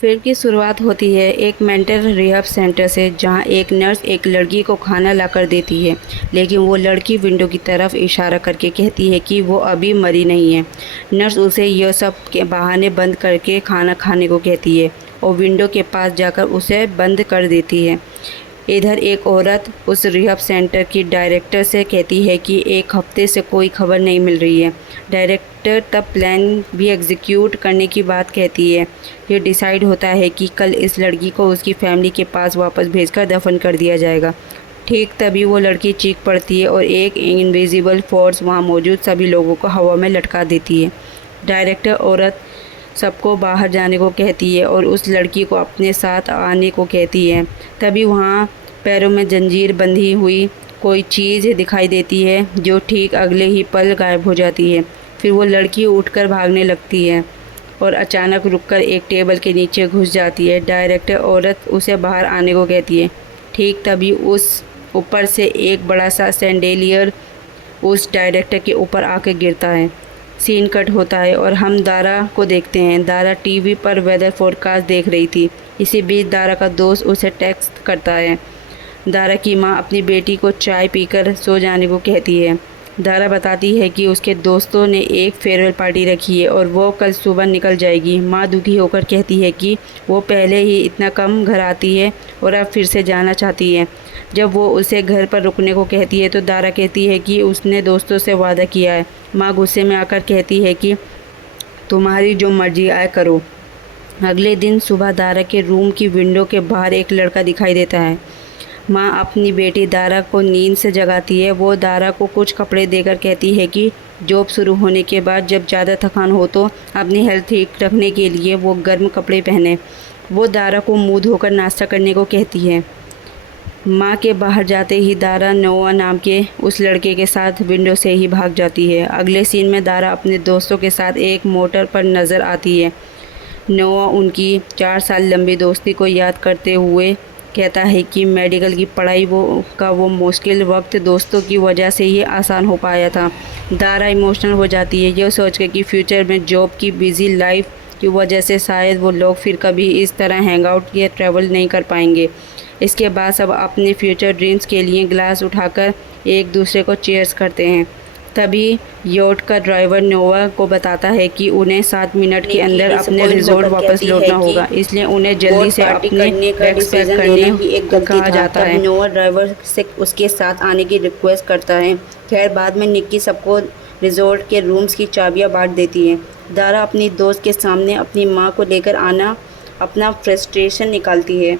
Film की शुरुआत होती है एक मेंटल रिहैब सेंटर से, जहां एक नर्स एक लड़की को खाना लाकर देती है, लेकिन वो लड़की विंडो की तरफ इशारा करके कहती है कि वो अभी मरी नहीं है। नर्स उसे यह सब के बहाने बंद करके खाना खाने को कहती है और विंडो के पास जाकर उसे बंद कर देती है। इधर एक औरत उस रिहैब सेंटर की डायरेक्टर से कहती है कि एक हफ्ते से कोई खबर नहीं मिल रही है। डायरेक्टर तब प्लान भी एग्जीक्यूट करने की बात कहती है। ये डिसाइड होता है कि कल इस लड़की को उसकी फैमिली के पास वापस भेजकर दफन कर दिया जाएगा। ठीक तभी वो लड़की चीख पड़ती है और एक इनविजिबल फोर्स वहाँ मौजूद सभी लोगों को हवा में लटका देती है। डायरेक्टर औरत सबको बाहर जाने को कहती है और उस लड़की को अपने साथ आने को कहती है। तभी वहाँ पैरों में जंजीर बंधी हुई कोई चीज़ दिखाई देती है, जो ठीक अगले ही पल गायब हो जाती है। फिर वो लड़की उठकर भागने लगती है और अचानक रुककर एक टेबल के नीचे घुस जाती है। डायरेक्टर औरत उसे बाहर आने को कहती है। ठीक तभी उस ऊपर से एक बड़ा सा सैंडेलियर उस डायरेक्टर के ऊपर आकर गिरता है। सीन कट होता है और हम दारा को देखते हैं। दारा टीवी पर वेदर फोरकास्ट देख रही थी। इसी बीच दारा का दोस्त उसे टेक्स्ट करता है। दारा की माँ अपनी बेटी को चाय पीकर सो जाने को कहती है। दारा बताती है कि उसके दोस्तों ने एक फेयरवेल पार्टी रखी है और वो कल सुबह निकल जाएगी। माँ दुखी होकर कहती है कि वो पहले ही इतना कम घर आती है और अब फिर से जाना चाहती है। जब वो उसे घर पर रुकने को कहती है तो दारा कहती है कि उसने दोस्तों से वादा किया है। माँ गुस्से में आकर कहती है कि तुम्हारी जो मर्जी आए करो। अगले दिन सुबह दारा के रूम की विंडो के बाहर एक लड़का दिखाई देता है। माँ अपनी बेटी दारा को नींद से जगाती है। वो दारा को कुछ कपड़े देकर कहती है कि जॉब शुरू होने के बाद जब ज़्यादा थकान हो तो अपनी हेल्थ ठीक रखने के लिए वो गर्म कपड़े पहने। वो दारा को मुँह धोकर नाश्ता करने को कहती है। माँ के बाहर जाते ही दारा नोआ नाम के उस लड़के के साथ विंडो से ही भाग जाती है। अगले सीन में दारा अपने दोस्तों के साथ एक मोटर पर नज़र आती है। नोआ उनकी 4 साल लंबी दोस्ती को याद करते हुए कहता है कि मेडिकल की पढ़ाई वो मुश्किल वक्त दोस्तों की वजह से ही आसान हो पाया था। दारा इमोशनल हो जाती है, यह सोचकर कि फ्यूचर में जॉब की बिजी लाइफ की वजह से शायद वो लोग फिर कभी इस तरह हैंग आउट या ट्रैवल नहीं कर पाएंगे। इसके बाद सब अपने फ्यूचर ड्रीम्स के लिए ग्लास उठाकर एक दूसरे को चीयर्स करते हैं। तभी योट का ड्राइवर नोवा को बताता है कि उन्हें 7 मिनट के अंदर अपने रिजॉर्ट वापस लौटना होगा, इसलिए उन्हें जल्दी से अपने बैग्स पैक करने को कहा जाता है। नोवा ड्राइवर से उसके साथ आने की रिक्वेस्ट करता है। खैर बाद में निक्की सबको रिजॉर्ट के रूम्स की चाबियां बांट देती है। दारा अपनी दोस्त के सामने अपनी माँ को लेकर आना अपना फ्रस्ट्रेशन निकालती है।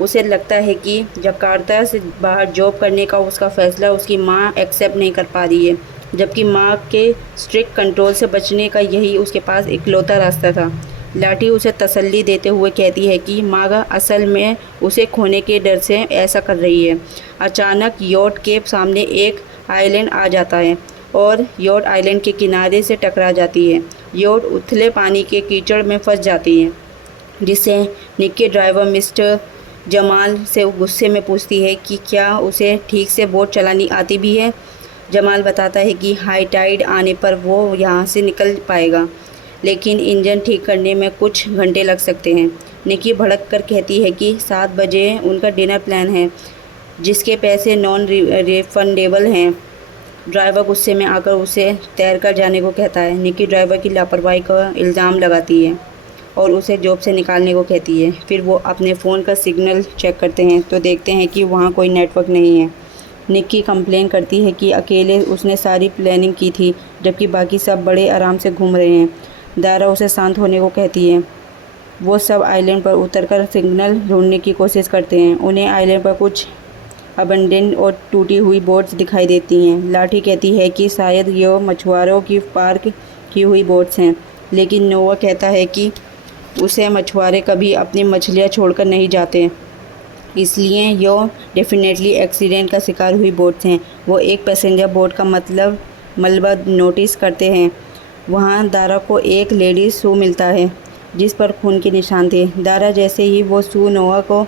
उसे लगता है कि जकार्ता से बाहर जॉब करने का उसका फ़ैसला उसकी माँ एक्सेप्ट नहीं कर पा रही है, जबकि माँ के स्ट्रिक्ट कंट्रोल से बचने का यही उसके पास इकलौता रास्ता था। लाठी उसे तसल्ली देते हुए कहती है कि माँ असल में उसे खोने के डर से ऐसा कर रही है। अचानक यॉट के सामने एक आइलैंड आ जाता है और यॉट आइलैंड के किनारे से टकरा जाती है। यॉट उथले पानी के कीचड़ में फंस जाती है, जिससे निक्की ड्राइवर मिस्टर जमाल से गुस्से में पूछती है कि क्या उसे ठीक से बोट चलानी आती भी है। जमाल बताता है कि हाई टाइड आने पर वो यहाँ से निकल पाएगा, लेकिन इंजन ठीक करने में कुछ घंटे लग सकते हैं। निक्की भड़क कर कहती है कि 7 बजे उनका डिनर प्लान है, जिसके पैसे नॉन रिफंडेबल हैं। ड्राइवर गुस्से में आकर उसे तैर कर जाने को कहता है। निक्की ड्राइवर की लापरवाही का इल्ज़ाम लगाती है और उसे जॉब से निकालने को कहती है। फिर वो अपने फ़ोन का सिग्नल चेक करते हैं तो देखते हैं कि वहाँ कोई नेटवर्क नहीं है। निक्की कंप्लेन करती है कि अकेले उसने सारी प्लानिंग की थी, जबकि बाकी सब बड़े आराम से घूम रहे हैं। दारा उसे शांत होने को कहती है। वो सब आइलैंड पर उतरकर सिग्नल ढूंढने की कोशिश करते हैं। उन्हें आइलैंड पर कुछ अबंडेंट और टूटी हुई बोट्स दिखाई देती हैं। लाठी कहती है कि शायद ये मछुआरों की पार्क की हुई बोट्स हैं, लेकिन नोवा कहता है कि उसे मछुआरे कभी अपनी मछलियाँ छोड़कर नहीं जाते, इसलिए यो डेफिनेटली एक्सीडेंट का शिकार हुई बोट्स हैं। वो एक पैसेंजर बोट का मलबा नोटिस करते हैं। वहाँ दारा को एक लेडीज शू मिलता है जिस पर खून के निशान थे। दारा जैसे ही वो शू नोवा को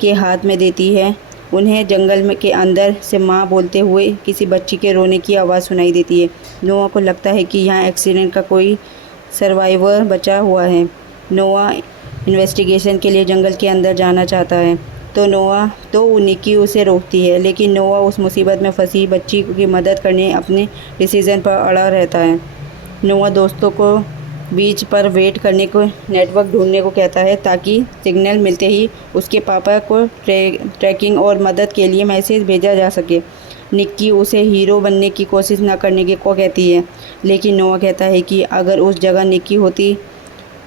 के हाथ में देती है, उन्हें जंगल में के अंदर से माँ बोलते हुए किसी बच्ची के रोने की आवाज़ सुनाई देती है। नोवा को लगता है कि यहाँ एक्सीडेंट का कोई सर्वाइवर बचा हुआ है। नोवा इन्वेस्टिगेशन के लिए जंगल के अंदर जाना चाहता है तो निक्की उसे रोकती है, लेकिन नोआ उस मुसीबत में फंसी बच्ची की मदद करने अपने डिसीज़न पर अड़ा रहता है। नोआ दोस्तों को बीच पर वेट करने को नेटवर्क ढूंढने को कहता है ताकि सिग्नल मिलते ही उसके पापा को ट्रैकिंग और मदद के लिए मैसेज भेजा जा सके। निक्की उसे हीरो बनने की कोशिश न करने की को कहती है, लेकिन नोआ कहता है कि अगर उस जगह निक्की होती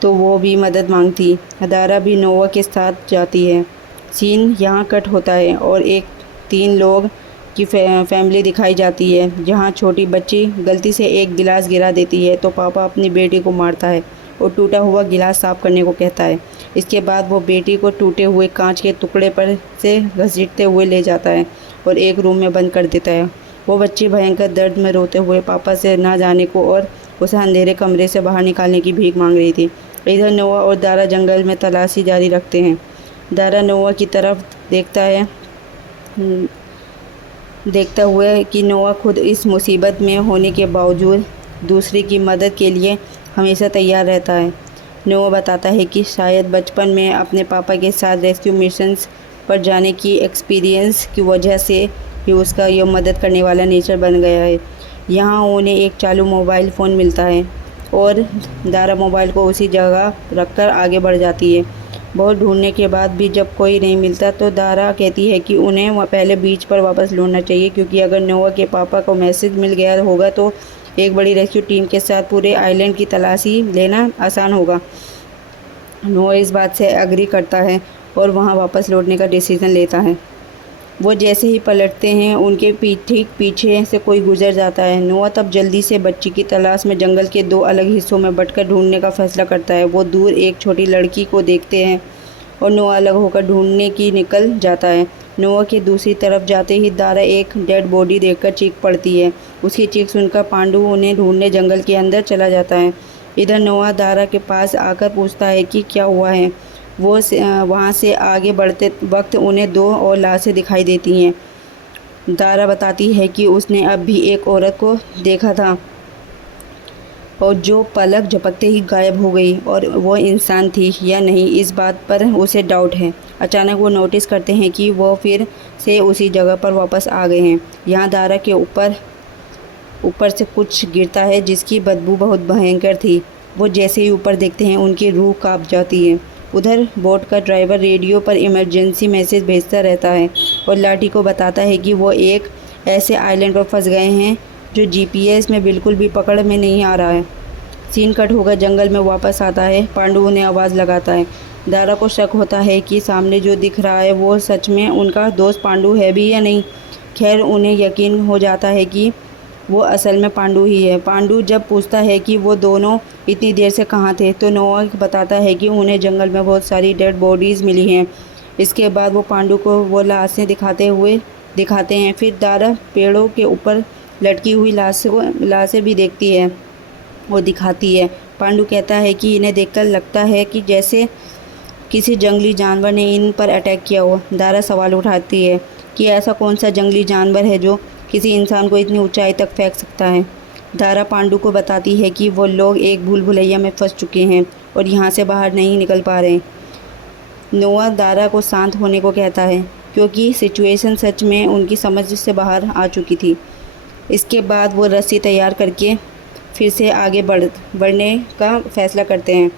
तो वो भी मदद मांगती। दारा भी नोआ के साथ जाती है। सीन यहाँ कट होता है और एक 3 लोग की फैमिली दिखाई जाती है, जहाँ छोटी बच्ची गलती से एक गिलास गिरा देती है तो पापा अपनी बेटी को मारता है और टूटा हुआ गिलास साफ करने को कहता है। इसके बाद वो बेटी को टूटे हुए कांच के टुकड़े पर से घसीटते हुए ले जाता है और एक रूम में बंद कर देता है। वो बच्ची भयंकर दर्द में रोते हुए पापा से ना जाने को और उसे अंधेरे कमरे से बाहर निकालने की भीख मांग रही थी। इधर नोआ और दारा जंगल में तलाशी जारी रखते हैं। दारा नोआ की तरफ देखता हुआ कि नोआ खुद इस मुसीबत में होने के बावजूद दूसरे की मदद के लिए हमेशा तैयार रहता है। नोआ बताता है कि शायद बचपन में अपने पापा के साथ रेस्क्यू मिशंस पर जाने की एक्सपीरियंस की वजह से ही उसका यह मदद करने वाला नेचर बन गया है। यहाँ उन्हें एक चालू मोबाइल फ़ोन मिलता है और दारा मोबाइल को उसी जगह रखकर आगे बढ़ जाती है। बहुत ढूंढने के बाद भी जब कोई नहीं मिलता तो दारा कहती है कि उन्हें पहले बीच पर वापस लौटना चाहिए, क्योंकि अगर नोआ के पापा को मैसेज मिल गया होगा तो एक बड़ी रेस्क्यू टीम के साथ पूरे आइलैंड की तलाशी लेना आसान होगा। नोआ इस बात से एग्री करता है और वहां वापस लौटने का डिसीज़न लेता है। वो जैसे ही पलटते हैं उनके ठीक पीछे से कोई गुजर जाता है। नोआ तब जल्दी से बच्ची की तलाश में जंगल के 2 अलग हिस्सों में बंटकर ढूंढने का फैसला करता है। वो दूर एक छोटी लड़की को देखते हैं और नोआ अलग होकर ढूंढने की निकल जाता है। नोआ के दूसरी तरफ जाते ही दारा एक डेड बॉडी देखकर चीख पड़ती है। उसकी चीख सुनकर पांडु उन्हें ढूंढने जंगल के अंदर चला जाता है। इधर नोआ दारा के पास आकर पूछता है कि क्या हुआ है। वो वहाँ से आगे बढ़ते वक्त उन्हें 2 और लाशें दिखाई देती हैं। दारा बताती है कि उसने अब भी एक औरत को देखा था और जो पलक झपकते ही गायब हो गई, और वो इंसान थी या नहीं इस बात पर उसे डाउट है। अचानक वो नोटिस करते हैं कि वो फिर से उसी जगह पर वापस आ गए हैं। यहाँ दारा के ऊपर से कुछ गिरता है जिसकी बदबू बहुत भयंकर थी। वो जैसे ही ऊपर देखते हैं उनकी रूह कांप जाती है। उधर बोट का ड्राइवर रेडियो पर इमरजेंसी मैसेज भेजता रहता है और लाठी को बताता है कि वो एक ऐसे आइलैंड पर फंस गए हैं जो जीपीएस में बिल्कुल भी पकड़ में नहीं आ रहा है। सीन कट होकर जंगल में वापस आता है। पांडु उन्हें आवाज़ लगाता है। दारा को शक होता है कि सामने जो दिख रहा है वो सच में उनका दोस्त पांडु है भी या नहीं। खैर उन्हें यकीन हो जाता है कि वो असल में पांडु ही है। पांडु जब पूछता है कि वो दोनों इतनी देर से कहाँ थे तो नोआ बताता है कि उन्हें जंगल में बहुत सारी डेड बॉडीज़ मिली हैं। इसके बाद वो पांडु को वो लाशें दिखाते हैं। फिर दारा पेड़ों के ऊपर लटकी हुई लाशें भी देखती है और दिखाती है। पांडु कहता है कि इन्हें देखकर लगता है कि जैसे किसी जंगली जानवर ने इन पर अटैक किया हो। दारा सवाल उठाती है कि ऐसा कौन सा जंगली जानवर है जो किसी इंसान को इतनी ऊंचाई तक फेंक सकता है। दारा पांडु को बताती है कि वो लोग एक भूल भुलैया में फंस चुके हैं और यहाँ से बाहर नहीं निकल पा रहे। नोआ दारा को शांत होने को कहता है क्योंकि सिचुएशन सच में उनकी समझ से बाहर आ चुकी थी। इसके बाद वो रस्सी तैयार करके फिर से आगे बढ़ने का फैसला करते हैं।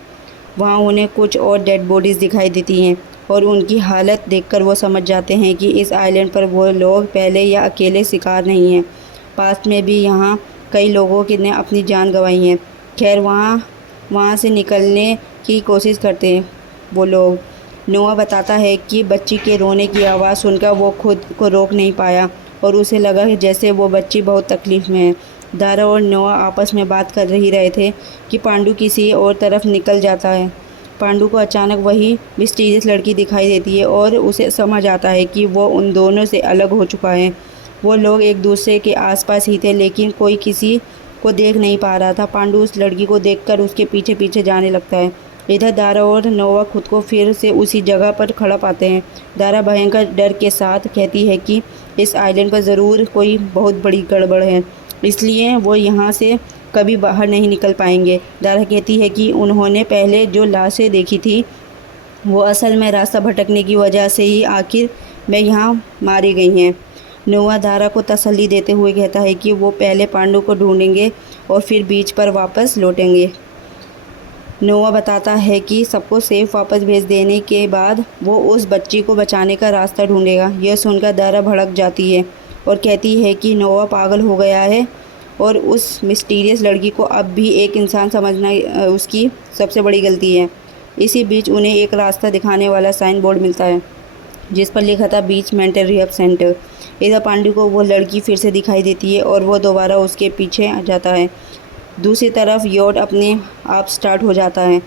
वहाँ उन्हें कुछ और डेड बॉडीज़ दिखाई देती हैं और उनकी हालत देखकर वो समझ जाते हैं कि इस आइलैंड पर वो लोग पहले या अकेले शिकार नहीं हैं। पास्ट में भी यहाँ कई लोगों ने अपनी जान गंवाई है। खैर वहाँ से निकलने की कोशिश करते हैं वो लोग। नोआ बताता है कि बच्ची के रोने की आवाज़ सुनकर वो खुद को रोक नहीं पाया और उसे लगा जैसे वो बच्ची बहुत तकलीफ़ में है। दारा और नोआ आपस में बात कर रहे थे कि पांडु किसी और तरफ निकल जाता है। पांडु को अचानक वही मिस्टीरियस लड़की दिखाई देती है और उसे समझ आता है कि वो उन दोनों से अलग हो चुका है। वो लोग एक दूसरे के आसपास ही थे लेकिन कोई किसी को देख नहीं पा रहा था। पांडु उस लड़की को देखकर उसके पीछे पीछे जाने लगता है। इधर दारा और नोआ खुद को फिर से उसी जगह पर खड़ा पाते हैं। दारा भयंकर डर के साथ कहती है कि इस आइलैंड पर ज़रूर कोई बहुत बड़ी गड़बड़ है, इसलिए वो यहाँ से कभी बाहर नहीं निकल पाएंगे। दारा कहती है कि उन्होंने पहले जो लाशें देखी थी वो असल में रास्ता भटकने की वजह से ही आखिर में यहाँ मारी गई हैं। नोआ दारा को तसल्ली देते हुए कहता है कि वो पहले पांडु को ढूंढेंगे और फिर बीच पर वापस लौटेंगे। नोआ बताता है कि सबको सेफ वापस भेज देने के बाद वो उस बच्ची को बचाने का रास्ता ढूंढेगा। यह सुनकर दारा भड़क जाती है और कहती है कि नोआ पागल हो गया है और उस मिस्टीरियस लड़की को अब भी एक इंसान समझना उसकी सबसे बड़ी गलती है। इसी बीच उन्हें एक रास्ता दिखाने वाला साइन बोर्ड मिलता है जिस पर लिखा था बीच मेंटल रिहैब सेंटर। इधर पांडु को वो लड़की फिर से दिखाई देती है और वो दोबारा उसके पीछे आ जाता है। दूसरी तरफ योट अपने आप स्टार्ट हो जाता है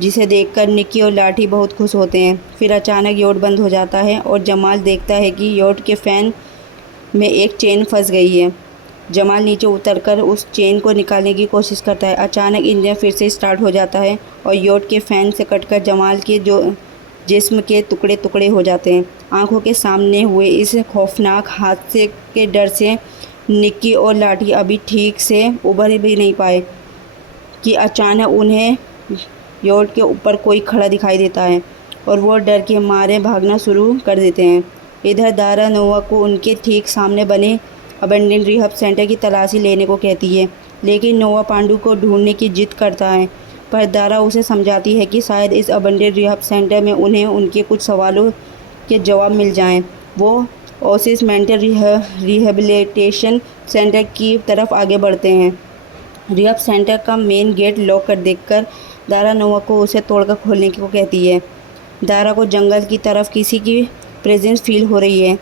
जिसे देखकर निक्की और लाठी बहुत खुश होते हैं। फिर अचानक योट बंद हो जाता है और जमाल देखता है कि योट के फ़ैन में एक चेन फंस गई है। जमाल नीचे उतरकर उस चेन को निकालने की कोशिश करता है। अचानक इंजन फिर से स्टार्ट हो जाता है और योट के फ़ैन से कटकर जमाल के जिस्म के टुकड़े टुकड़े हो जाते हैं। आंखों के सामने हुए इस खौफनाक हादसे के डर से निक्की और लाठी अभी ठीक से उभर भी नहीं पाए कि अचानक उन्हें योट के ऊपर कोई खड़ा दिखाई देता है और वो डर के मारे भागना शुरू कर देते हैं। इधर दारा नोआ को उनके ठीक सामने बने अबेंडन रिहब सेंटर की तलाशी लेने को कहती है, लेकिन नोआ पांडु को ढूंढने की जिद करता है। पर दारा उसे समझाती है कि शायद इस अबेंडन रिहब सेंटर में उन्हें उनके कुछ सवालों के जवाब मिल जाएं। वो ओसिस मेंटल रिहेबिलिटेशन सेंटर की तरफ आगे बढ़ते हैं। रिहब सेंटर का मेन गेट लॉक कर देखकर दारा नोआ को उसे तोड़कर खोलने को कहती है। दारा को जंगल की तरफ किसी की प्रेजेंस फील हो रही है।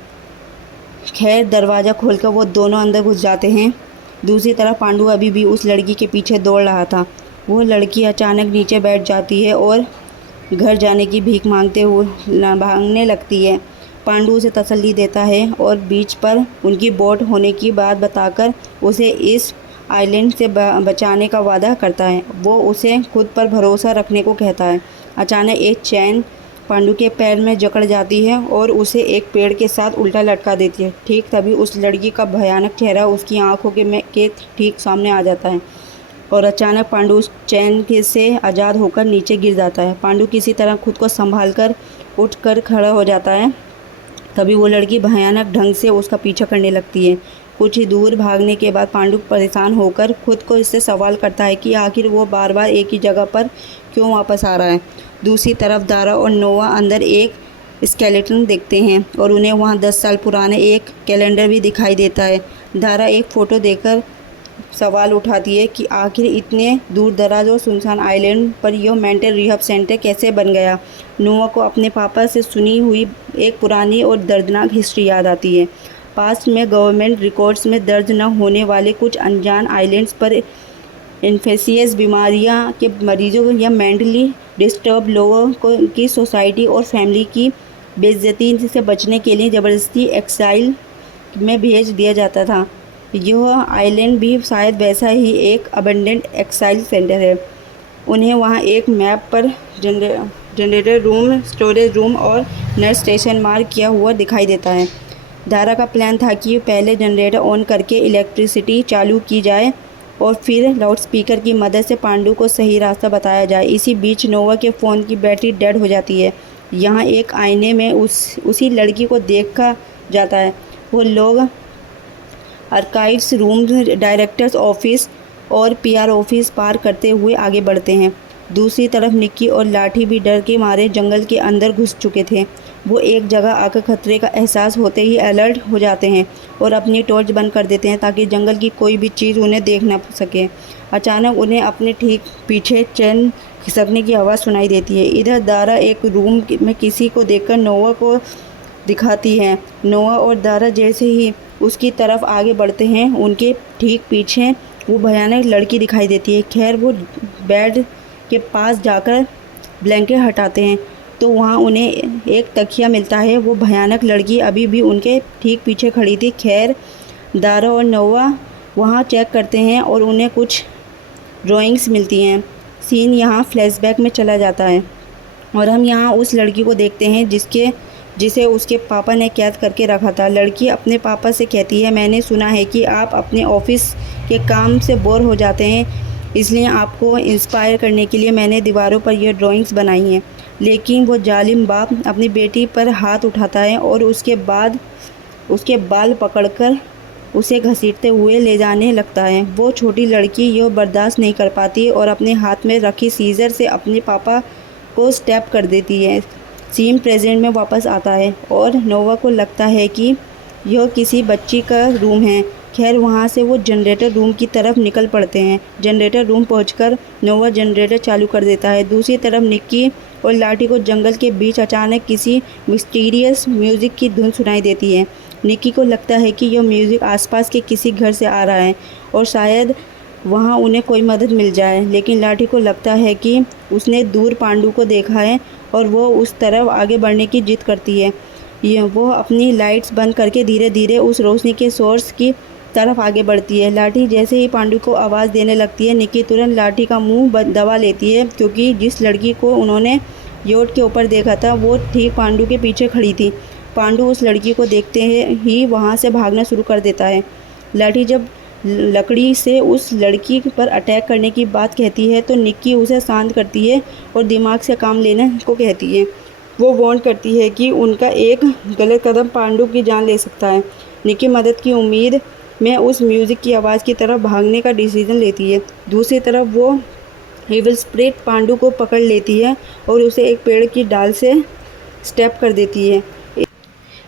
खैर दरवाज़ा खोलकर वो दोनों अंदर घुस जाते हैं। दूसरी तरफ पांडु अभी भी उस लड़की के पीछे दौड़ रहा था। वो लड़की अचानक नीचे बैठ जाती है और घर जाने की भीख मांगते हुए भागने लगती है। पांडु उसे तसल्ली देता है और बीच पर उनकी बोट होने की बात बताकर उसे इस आइलैंड से बचाने का वादा करता है। वो उसे खुद पर भरोसा रखने को कहता है। अचानक एक चैन पांडु के पैर में जकड़ जाती है और उसे एक पेड़ के साथ उल्टा लटका देती है। ठीक तभी उस लड़की का भयानक चेहरा उसकी आंखों के ठीक सामने आ जाता है और अचानक पांडु उस चैन से आज़ाद होकर नीचे गिर जाता है। पांडु किसी तरह खुद को संभालकर उठकर खड़ा हो जाता है। तभी वो लड़की भयानक ढंग से उसका पीछा करने लगती है। कुछ ही दूर भागने के बाद पांडु परेशान होकर खुद को इससे सवाल करता है कि आखिर वो बार बार एक ही जगह पर क्यों वापस आ रहा है। दूसरी तरफ दारा और नोआ अंदर एक स्केलेटन देखते हैं और उन्हें वहाँ 10 साल पुराने एक कैलेंडर भी दिखाई देता है। दारा एक फ़ोटो देखकर सवाल उठाती है कि आखिर इतने दूर दराज और सुनसान आइलैंड पर यह मेंटल रिहब सेंटर कैसे बन गया। नोआ को अपने पापा से सुनी हुई एक पुरानी और दर्दनाक हिस्ट्री याद आती है। पास्ट में गवर्नमेंट रिकॉर्ड्स में दर्ज न होने वाले कुछ अनजान आइलैंड्स पर इन्फेक्शियस बीमारियां के मरीजों या मेंटली डिस्टर्ब लोगों को की सोसाइटी और फैमिली की बेइज्जती से बचने के लिए ज़बरदस्ती एक्साइल में भेज दिया जाता था। यह आइलैंड भी शायद वैसा ही एक अबेंडेंट एक्साइल सेंटर है। उन्हें वहां एक मैप पर जनरेटर रूम, स्टोरेज रूम और नर्स स्टेशन मार्क किया हुआ दिखाई देता है। दारा का प्लान था कि पहले जनरेटर ऑन करके इलेक्ट्रिसिटी चालू की जाए और फिर लाउडस्पीकर की मदद से पांडु को सही रास्ता बताया जाए। इसी बीच नोवा के फ़ोन की बैटरी डेड हो जाती है। यहाँ एक आईने में उसी लड़की को देखा जाता है। वो लोग आर्काइव्स रूम, डायरेक्टर्स ऑफिस और पीआर ऑफिस पार करते हुए आगे बढ़ते हैं। दूसरी तरफ निक्की और लाठी भी डर के मारे जंगल के अंदर घुस चुके थे। वो एक जगह आकर खतरे का एहसास होते ही अलर्ट हो जाते हैं और अपनी टॉर्च बंद कर देते हैं ताकि जंगल की कोई भी चीज़ उन्हें देख ना सके। अचानक उन्हें अपने ठीक पीछे चैन खिसकने की आवाज़ सुनाई देती है। इधर दारा एक रूम में किसी को देखकर नोवा को दिखाती है। नोवा और दारा जैसे ही उसकी तरफ आगे बढ़ते हैं उनके ठीक पीछे वो भयानक लड़की दिखाई देती है। खैर वो बेड के पास जाकर ब्लैंकेट हटाते हैं तो वहाँ उन्हें एक तकिया मिलता है। वो भयानक लड़की अभी भी उनके ठीक पीछे खड़ी थी। खैर दारा और नोवा वहाँ चेक करते हैं और उन्हें कुछ ड्राइंग्स मिलती हैं। सीन यहाँ फ्लैशबैक में चला जाता है और हम यहाँ उस लड़की को देखते हैं जिसे उसके पापा ने कैद करके रखा था। लड़की अपने पापा से कहती है, मैंने सुना है कि आप अपने ऑफिस के काम से बोर हो जाते हैं, इसलिए आपको इंस्पायर करने के लिए मैंने दीवारों पर यह ड्राइंग्स बनाई हैं। लेकिन वो जालिम बाप अपनी बेटी पर हाथ उठाता है और उसके बाद उसके बाल पकड़कर उसे घसीटते हुए ले जाने लगता है। वो छोटी लड़की यह बर्दाश्त नहीं कर पाती और अपने हाथ में रखी सीज़र से अपने पापा को स्टैप कर देती है। सीन प्रेजेंट में वापस आता है और नोवा को लगता है कि यह किसी बच्ची का रूम है। खैर वहाँ से वो जनरेटर रूम की तरफ निकल पड़ते हैं। जनरेटर रूम पहुंचकर नोवा जनरेटर चालू कर देता है। दूसरी तरफ निक्की और लाठी को जंगल के बीच अचानक किसी मिस्टीरियस म्यूज़िक की धुन सुनाई देती है। निक्की को लगता है कि यह म्यूज़िक आसपास के किसी घर से आ रहा है और शायद वहाँ उन्हें कोई मदद मिल जाए, लेकिन लाठी को लगता है कि उसने दूर पांडु को देखा है और वो उस तरफ आगे बढ़ने की जिद करती है। वो अपनी लाइट्स बंद करके धीरे धीरे उस रोशनी के सोर्स की तरफ आगे बढ़ती है। लाठी जैसे ही पांडु को आवाज़ देने लगती है, निक्की तुरंत लाठी का मुंह दबा लेती है, क्योंकि जिस लड़की को उन्होंने योट के ऊपर देखा था वो ठीक पांडु के पीछे खड़ी थी। पांडु उस लड़की को देखते ही वहाँ से भागना शुरू कर देता है। लाठी जब लकड़ी से उस लड़की पर अटैक करने की बात कहती है तो निक्की उसे शांत करती है और दिमाग से काम लेने को कहती है। वो वार्न करती है कि उनका एक गलत कदम पांडु की जान ले सकता है। निक्की मदद की उम्मीद में उस म्यूज़िक की आवाज़ की तरफ भागने का डिसीजन लेती है। दूसरी तरफ वो इविल स्पिरिट पांडु को पकड़ लेती है और उसे एक पेड़ की डाल से स्टेप कर देती है।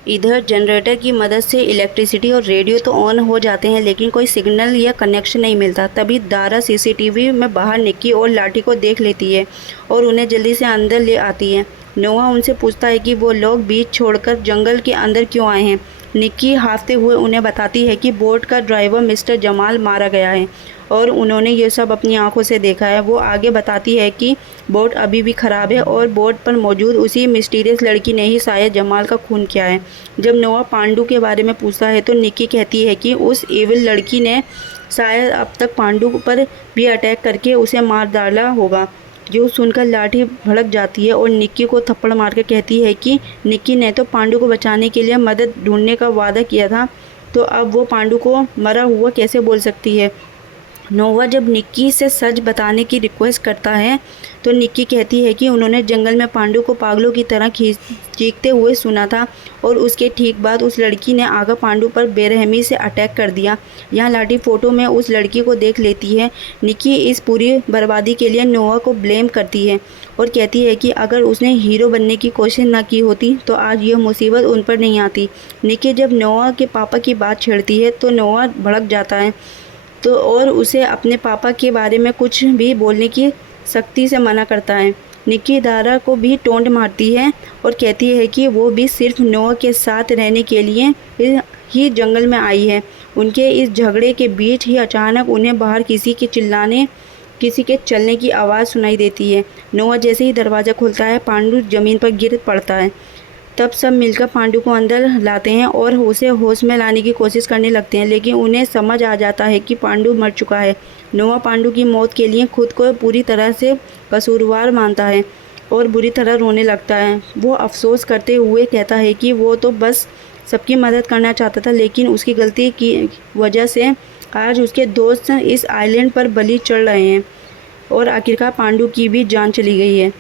इधर जनरेटर की मदद से इलेक्ट्रिसिटी और रेडियो तो ऑन हो जाते हैं, लेकिन कोई सिग्नल या कनेक्शन नहीं मिलता। तभी दारा सीसीटीवी में बाहर निक्की और लाठी को देख लेती है और उन्हें जल्दी से अंदर ले आती है। नोआ उनसे पूछता है कि वो लोग बीच छोड़कर जंगल के अंदर क्यों आए हैं। निक्की हाफते हुए उन्हें बताती है कि बोट का ड्राइवर मिस्टर जमाल मारा गया है और उन्होंने ये सब अपनी आंखों से देखा है। वो आगे बताती है कि बोट अभी भी ख़राब है और बोट पर मौजूद उसी मिस्टीरियस लड़की ने ही शायद जमाल का खून किया है। जब नोआ पांडु के बारे में पूछता है तो निक्की कहती है कि उस एविल लड़की ने शायद अब तक पांडु पर भी अटैक करके उसे मार डाला होगा। जो सुनकर लाठी भड़क जाती है और निक्की को थप्पड़ मार कर कहती है कि निक्की ने तो पांडु को बचाने के लिए मदद ढूंढने का वादा किया था, तो अब वो पांडु को मरा हुआ कैसे बोल सकती है। नोवा जब निक्की से सच बताने की रिक्वेस्ट करता है तो निक्की कहती है कि उन्होंने जंगल में पांडु को पागलों की तरह चीखते हुए सुना था और उसके ठीक बाद उस लड़की ने आकर पांडु पर बेरहमी से अटैक कर दिया। यहाँ लाठी फ़ोटो में उस लड़की को देख लेती है। निक्की इस पूरी बर्बादी के लिए नोवा को ब्लेम करती है और कहती है कि अगर उसने हीरो बनने की कोशिश ना की होती तो आज यह मुसीबत उन पर नहीं आती। निक्की जब नोवा के पापा की बात छेड़ती है तो नोवा भड़क जाता है तो और उसे अपने पापा के बारे में कुछ भी बोलने की सख्ती से मना करता है। निक्की दारा को भी टोंट मारती है और कहती है कि वो भी सिर्फ नोआ के साथ रहने के लिए ही जंगल में आई है। उनके इस झगड़े के बीच ही अचानक उन्हें बाहर किसी के चलने की आवाज़ सुनाई देती है। नोआ जैसे ही दरवाज़ा खुलता है पांडु ज़मीन पर गिर पड़ता है। तब सब मिलकर पांडु को अंदर लाते हैं और उसे होश में लाने की कोशिश करने लगते हैं, लेकिन उन्हें समझ आ जाता है कि पांडु मर चुका है। नोआ पांडु की मौत के लिए खुद को पूरी तरह से कसूरवार मानता है और बुरी तरह रोने लगता है। वो अफसोस करते हुए कहता है कि वो तो बस सबकी मदद करना चाहता था, लेकिन उसकी गलती की वजह से आज उसके दोस्त इस आइलैंड पर बलि चढ़ रहे हैं और आखिरकार पांडु की भी जान चली गई है।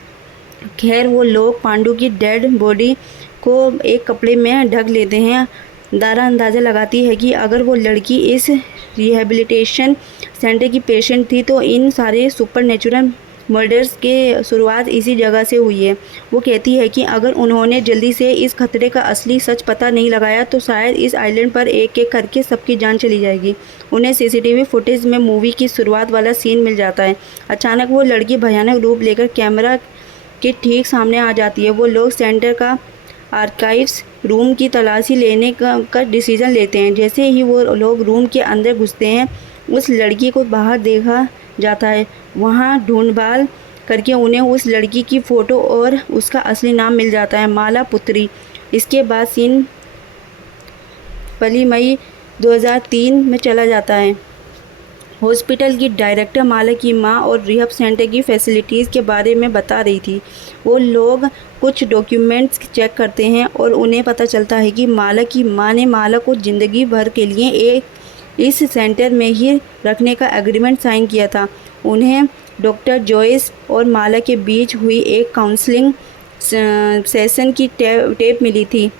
खैर वो लोग पांडु की डेड बॉडी को एक कपड़े में ढक लेते हैं। दारा अंदाज़ा लगाती है कि अगर वो लड़की इस रिहेबिलिटेशन सेंटर की पेशेंट थी तो इन सारे सुपरनेचुरल मर्डर्स के शुरुआत इसी जगह से हुई है। वो कहती है कि अगर उन्होंने जल्दी से इस खतरे का असली सच पता नहीं लगाया तो शायद इस आइलैंड पर एक एक करके सबकी जान चली जाएगी। उन्हें सीसीटीवी फुटेज में मूवी की शुरुआत वाला सीन मिल जाता है। अचानक वो लड़की भयानक रूप लेकर कैमरा के ठीक सामने आ जाती है। वो लोग सेंटर का आर्काइव्स रूम की तलाशी लेने का डिसीज़न लेते हैं। जैसे ही वो लोग रूम के अंदर घुसते हैं उस लड़की को बाहर देखा जाता है। वहाँ ढूंढभाल करके उन्हें उस लड़की की फ़ोटो और उसका असली नाम मिल जाता है, माला पुत्री। इसके बाद सीन पली मई 2003 में चला जाता है। हॉस्पिटल की डायरेक्टर माला की माँ और रिहब सेंटर की फैसिलिटीज़ के बारे में बता रही थी। वो लोग कुछ डॉक्यूमेंट्स चेक करते हैं और उन्हें पता चलता है कि माला की माँ ने माला को ज़िंदगी भर के लिए इस सेंटर में ही रखने का एग्रीमेंट साइन किया था। उन्हें डॉक्टर जॉयस और माला के बीच हुई एक काउंसलिंग सेशन की टेप मिली थी।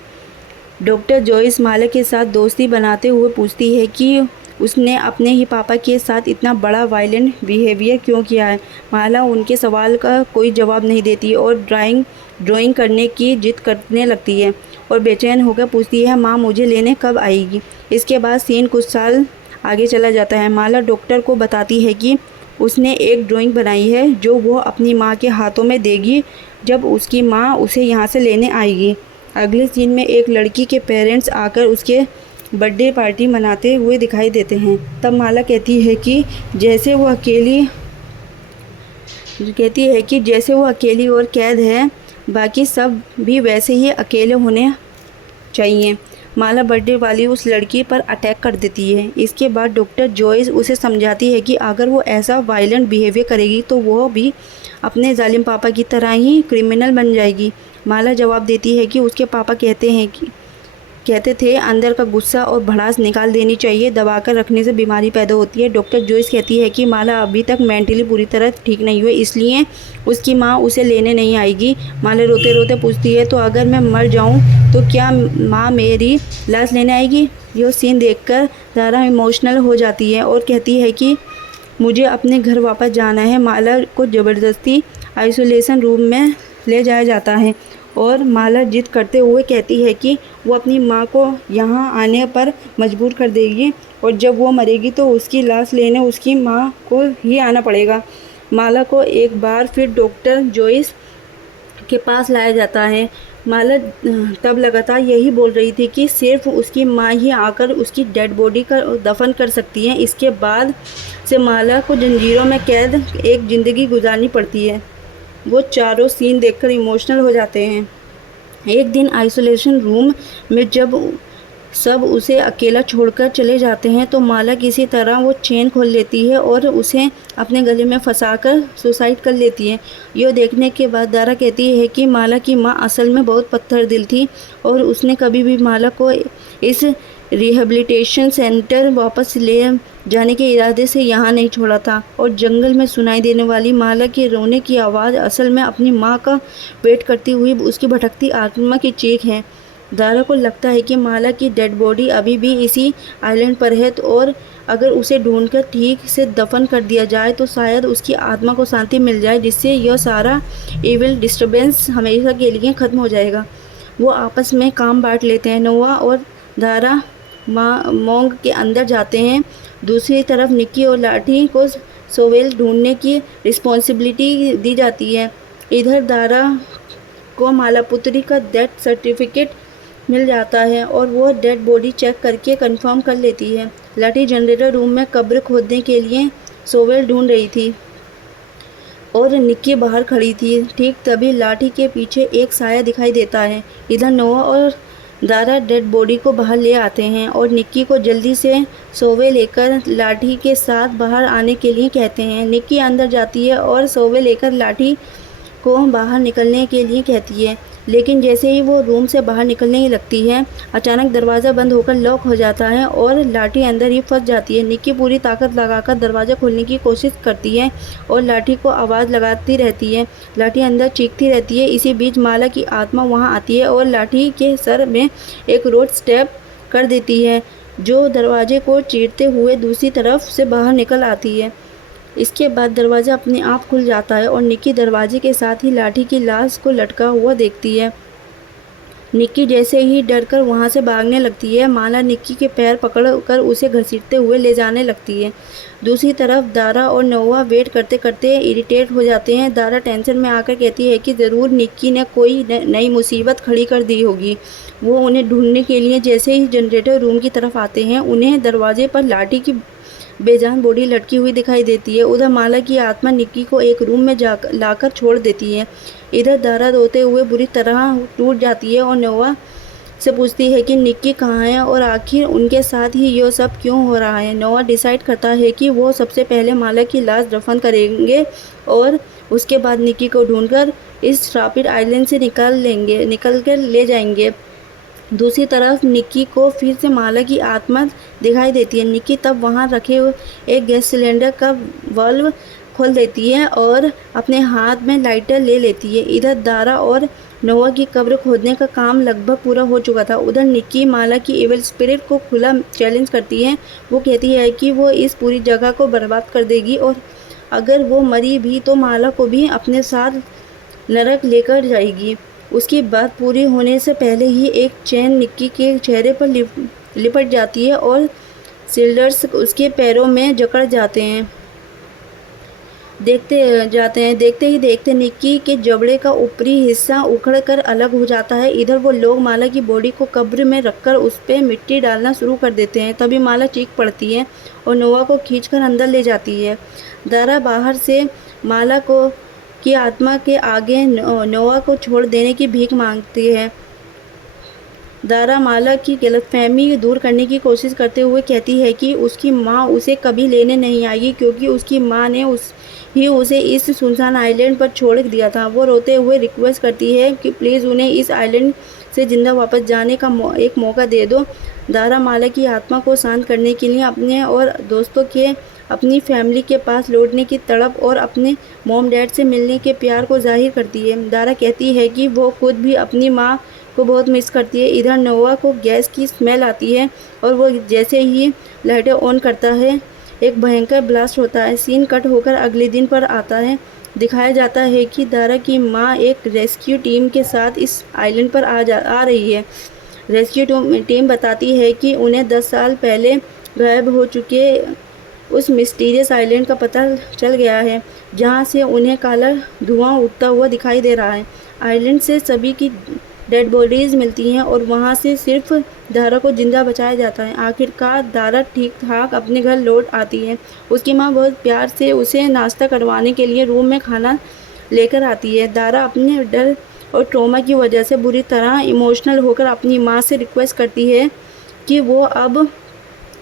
डॉक्टर जॉयस माला के साथ दोस्ती बनाते हुए पूछती है कि उसने अपने ही पापा के साथ इतना बड़ा वायलेंट बिहेवियर क्यों किया है। माला उनके सवाल का कोई जवाब नहीं देती और ड्राइंग करने की जिद करने लगती है और बेचैन होकर पूछती है, माँ मुझे लेने कब आएगी। इसके बाद सीन कुछ साल आगे चला जाता है। माला डॉक्टर को बताती है कि उसने एक ड्राइंग बनाई है जो वो अपनी माँ के हाथों में देगी जब उसकी माँ उसे यहाँ से लेने आएगी। अगले सीन में एक लड़की के पेरेंट्स आकर उसके बर्थडे पार्टी मनाते हुए दिखाई देते हैं। तब माला कहती है कि जैसे वो अकेली और कैद है, बाकी सब भी वैसे ही अकेले होने चाहिए। माला बर्थडे वाली उस लड़की पर अटैक कर देती है। इसके बाद डॉक्टर जॉयस उसे समझाती है कि अगर वो ऐसा वायलेंट बिहेवियर करेगी तो वो भी अपने जालिम पापा की तरह ही क्रिमिनल बन जाएगी। माला जवाब देती है कि उसके पापा कहते थे अंदर का गुस्सा और भड़ास निकाल देनी चाहिए, दबाकर रखने से बीमारी पैदा होती है। डॉक्टर जॉयस कहती है कि माला अभी तक मेंटली पूरी तरह ठीक नहीं हुई, इसलिए उसकी माँ उसे लेने नहीं आएगी। माला रोते रोते पूछती है, तो अगर मैं मर जाऊँ तो क्या माँ मेरी लाश लेने आएगी। यह सीन देखकर ज़ारा इमोशनल हो जाती है और कहती है कि मुझे अपने घर वापस जाना है। माला को ज़बरदस्ती आइसोलेशन रूम में ले जाया जाता है और माला जिद करते हुए कहती है कि वो अपनी माँ को यहाँ आने पर मजबूर कर देगी और जब वो मरेगी तो उसकी लाश लेने उसकी माँ को ही आना पड़ेगा। माला को एक बार फिर डॉक्टर जॉयस के पास लाया जाता है। माला तब लगातार यही बोल रही थी कि सिर्फ उसकी माँ ही आकर उसकी डेड बॉडी का दफन कर सकती है। इसके बाद से माला को जंजीरों में कैद एक ज़िंदगी गुजारनी पड़ती है। वो चारों सीन देखकर इमोशनल हो जाते हैं। एक दिन आइसोलेशन रूम में जब सब उसे अकेला छोड़कर चले जाते हैं तो माला किसी तरह वो चेन खोल लेती है और उसे अपने गले में फंसाकर सुसाइड कर लेती है। यह देखने के बाद दारा कहती है कि माला की माँ असल में बहुत पत्थर दिल थी और उसने कभी भी माला को इस रिहेबिलिटेशन सेंटर वापस ले जाने के इरादे से यहाँ नहीं छोड़ा था। और जंगल में सुनाई देने वाली माला के रोने की आवाज़ असल में अपनी माँ का वेट करती हुई उसकी भटकती आत्मा की चीख है। दारा को लगता है कि माला की डेड बॉडी अभी भी इसी आइलैंड पर है और अगर उसे ढूंढकर ठीक से दफन कर दिया जाए तो शायद उसकी आत्मा को शांति मिल जाए, जिससे यह सारा इविल डिस्टर्बेंस हमेशा के लिए ख़त्म हो जाएगा। वो आपस में काम बांट लेते हैं। नोआ और दारा मोंग के अंदर जाते हैं। दूसरी तरफ निक्की और लाठी को सोवेल ढूंढने की रिस्पॉन्सिबिलिटी दी जाती है। इधर दारा को मालापुत्री का डेथ सर्टिफिकेट मिल जाता है और वो डेड बॉडी चेक करके कंफर्म कर लेती है। लाठी जनरेटर रूम में कब्र खोदने के लिए सोवेल ढूंढ रही थी और निक्की बाहर खड़ी थी। ठीक तभी लाठी के पीछे एक साया दिखाई देता है। इधर नोआ और दारा डेड बॉडी को बाहर ले आते हैं और निक्की को जल्दी से सोवे लेकर लाठी के साथ बाहर आने के लिए कहते हैं। निक्की अंदर जाती है और सोवे लेकर लाठी को बाहर निकलने के लिए कहती है, लेकिन जैसे ही वो रूम से बाहर निकलने लगती है अचानक दरवाज़ा बंद होकर लॉक हो जाता है और लाठी अंदर ही फंस जाती है। निक्की पूरी ताकत लगाकर दरवाज़ा खोलने की कोशिश करती है और लाठी को आवाज़ लगाती रहती है। लाठी अंदर चीखती रहती है। इसी बीच माला की आत्मा वहाँ आती है और लाठी के सर में एक रोड स्टेप कर देती है जो दरवाजे को चीरते हुए दूसरी तरफ से बाहर निकल आती है। इसके बाद दरवाज़ा अपने आप खुल जाता है और निक्की दरवाजे के साथ ही लाठी की लाश को लटका हुआ देखती है। निक्की जैसे ही डरकर वहाँ से भागने लगती है। माला निक्की के पैर पकड़कर उसे घसीटते हुए ले जाने लगती है। दूसरी तरफ दारा और नोआ वेट करते करते इरिटेट हो जाते हैं। दारा टेंशन में आकर कहती है कि ज़रूर निक्की ने कोई नई मुसीबत खड़ी कर दी होगी। वो उन्हें ढूंढने के लिए जैसे ही जनरेटर रूम की तरफ आते हैं उन्हें दरवाजे पर लाठी की बेजान बॉडी लटकी हुई दिखाई देती है। उधर माला की आत्मा निक्की को एक रूम में लाकर छोड़ देती है। इधर दारा रोते हुए बुरी तरह टूट जाती है और नोआ से पूछती है कि निक्की कहाँ है और आखिर उनके साथ ही यह सब क्यों हो रहा है। नोआ डिसाइड करता है कि वो सबसे पहले माला की लाश दफन करेंगे और उसके बाद निक्की को ढूंढकर इस श्रापित आइलैंड से निकल कर ले जाएंगे। दूसरी तरफ निक्की को फिर से माला की आत्मा दिखाई देती है। निक्की तब वहाँ रखे एक गैस सिलेंडर का वाल्व खोल देती है और अपने हाथ में लाइटर ले लेती है। इधर दारा और नोआ की कब्र खोदने का काम लगभग पूरा हो चुका था। उधर निक्की माला की एविल स्पिरिट को खुला चैलेंज करती है। वो कहती है कि वो इस पूरी जगह को बर्बाद कर देगी और अगर वो मरी भी तो माला को भी अपने साथ नरक लेकर जाएगी। उसकी बात पूरी होने से पहले ही एक चैन निक्की के चेहरे पर लिपट जाती है और सिल्डर्स उसके पैरों में जकड़ जाते हैं। देखते ही देखते निक्की के जबड़े का ऊपरी हिस्सा उखड़कर अलग हो जाता है। इधर वो लोग माला की बॉडी को कब्र में रखकर उस पर मिट्टी डालना शुरू कर देते हैं। तभी माला चीख पड़ती है और नोआ को खींचकर अंदर ले जाती है। दारा बाहर से माला को की आत्मा के आगे नोआ को छोड़ देने की भीख मांगती है। दारा माला की गलतफहमी दूर करने की कोशिश करते हुए कहती है कि उसकी माँ उसे कभी लेने नहीं आएगी क्योंकि उसकी माँ ने उसे इस सुनसान आइलैंड पर छोड़ दिया था। वो रोते हुए रिक्वेस्ट करती है कि प्लीज़ उन्हें इस आइलैंड से ज़िंदा वापस जाने का एक मौका दे दो। दारा माला की आत्मा को शांत करने के लिए अपने और दोस्तों के अपनी फैमिली के पास लौटने की तड़प और अपने मॉम डैड से मिलने के प्यार को जाहिर करती है। दारा कहती है कि वो खुद भी अपनी माँ को बहुत मिस करती है। इधर नोआ को गैस की स्मेल आती है और वो जैसे ही लाइटें ऑन करता है एक भयंकर ब्लास्ट होता है। सीन कट होकर अगले दिन पर आता है। दिखाया जाता है कि दारा की माँ एक रेस्क्यू टीम के साथ इस आइलैंड पर आ रही है। रेस्क्यू टीम बताती है कि उन्हें 10 साल पहले गायब हो चुके उस मिस्टीरियस आइलैंड का पता चल गया है जहाँ से उन्हें काला धुआं उठता हुआ दिखाई दे रहा है। आइलैंड से सभी की डेड बॉडीज़ मिलती हैं और वहाँ से सिर्फ दारा को जिंदा बचाया जाता है। आखिरकार दारा ठीक ठाक अपने घर लौट आती है। उसकी माँ बहुत प्यार से उसे नाश्ता करवाने के लिए रूम में खाना लेकर आती है। दारा अपने डर और ट्रॉमा की वजह से बुरी तरह इमोशनल होकर अपनी माँ से रिक्वेस्ट करती है कि वो अब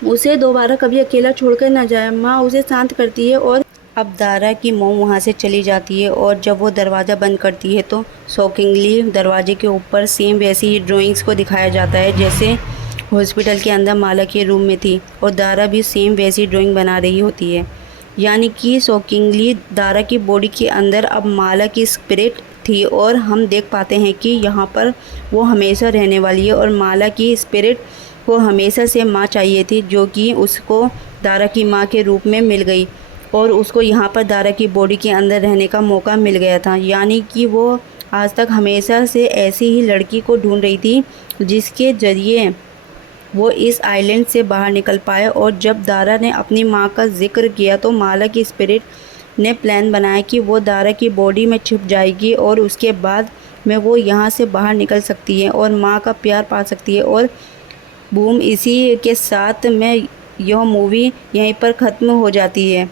उसे दोबारा कभी अकेला छोड़कर न जाए। माँ उसे शांत करती है और अब दारा की मॉम वहाँ से चली जाती है और जब वो दरवाज़ा बंद करती है तो शॉकिंगली दरवाजे के ऊपर सेम वैसी ही ड्राइंग्स को दिखाया जाता है जैसे हॉस्पिटल के अंदर माला के रूम में थी और दारा भी सेम वैसी ड्राइंग बना रही होती है। यानी कि शॉकिंगली दारा की बॉडी के अंदर अब माला की स्पिरिट थी और हम देख पाते हैं कि यहाँ पर वो हमेशा रहने वाली है और माला की स्पिरिट को हमेशा से माँ चाहिए थी जो कि उसको दारा की माँ के रूप में मिल गई और उसको यहाँ पर दारा की बॉडी के अंदर रहने का मौका मिल गया था। यानी कि वो आज तक हमेशा से ऐसी ही लड़की को ढूंढ रही थी जिसके ज़रिए वो इस आइलैंड से बाहर निकल पाए। और जब दारा ने अपनी माँ का जिक्र किया तो माला की स्पिरिट ने प्लान बनाया कि वो दारा की बॉडी में छिप जाएगी और उसके बाद में वो यहाँ से बाहर निकल सकती है और माँ का प्यार पा सकती है। और बूम, इसी के साथ में यह मूवी यहीं पर ख़त्म हो जाती है।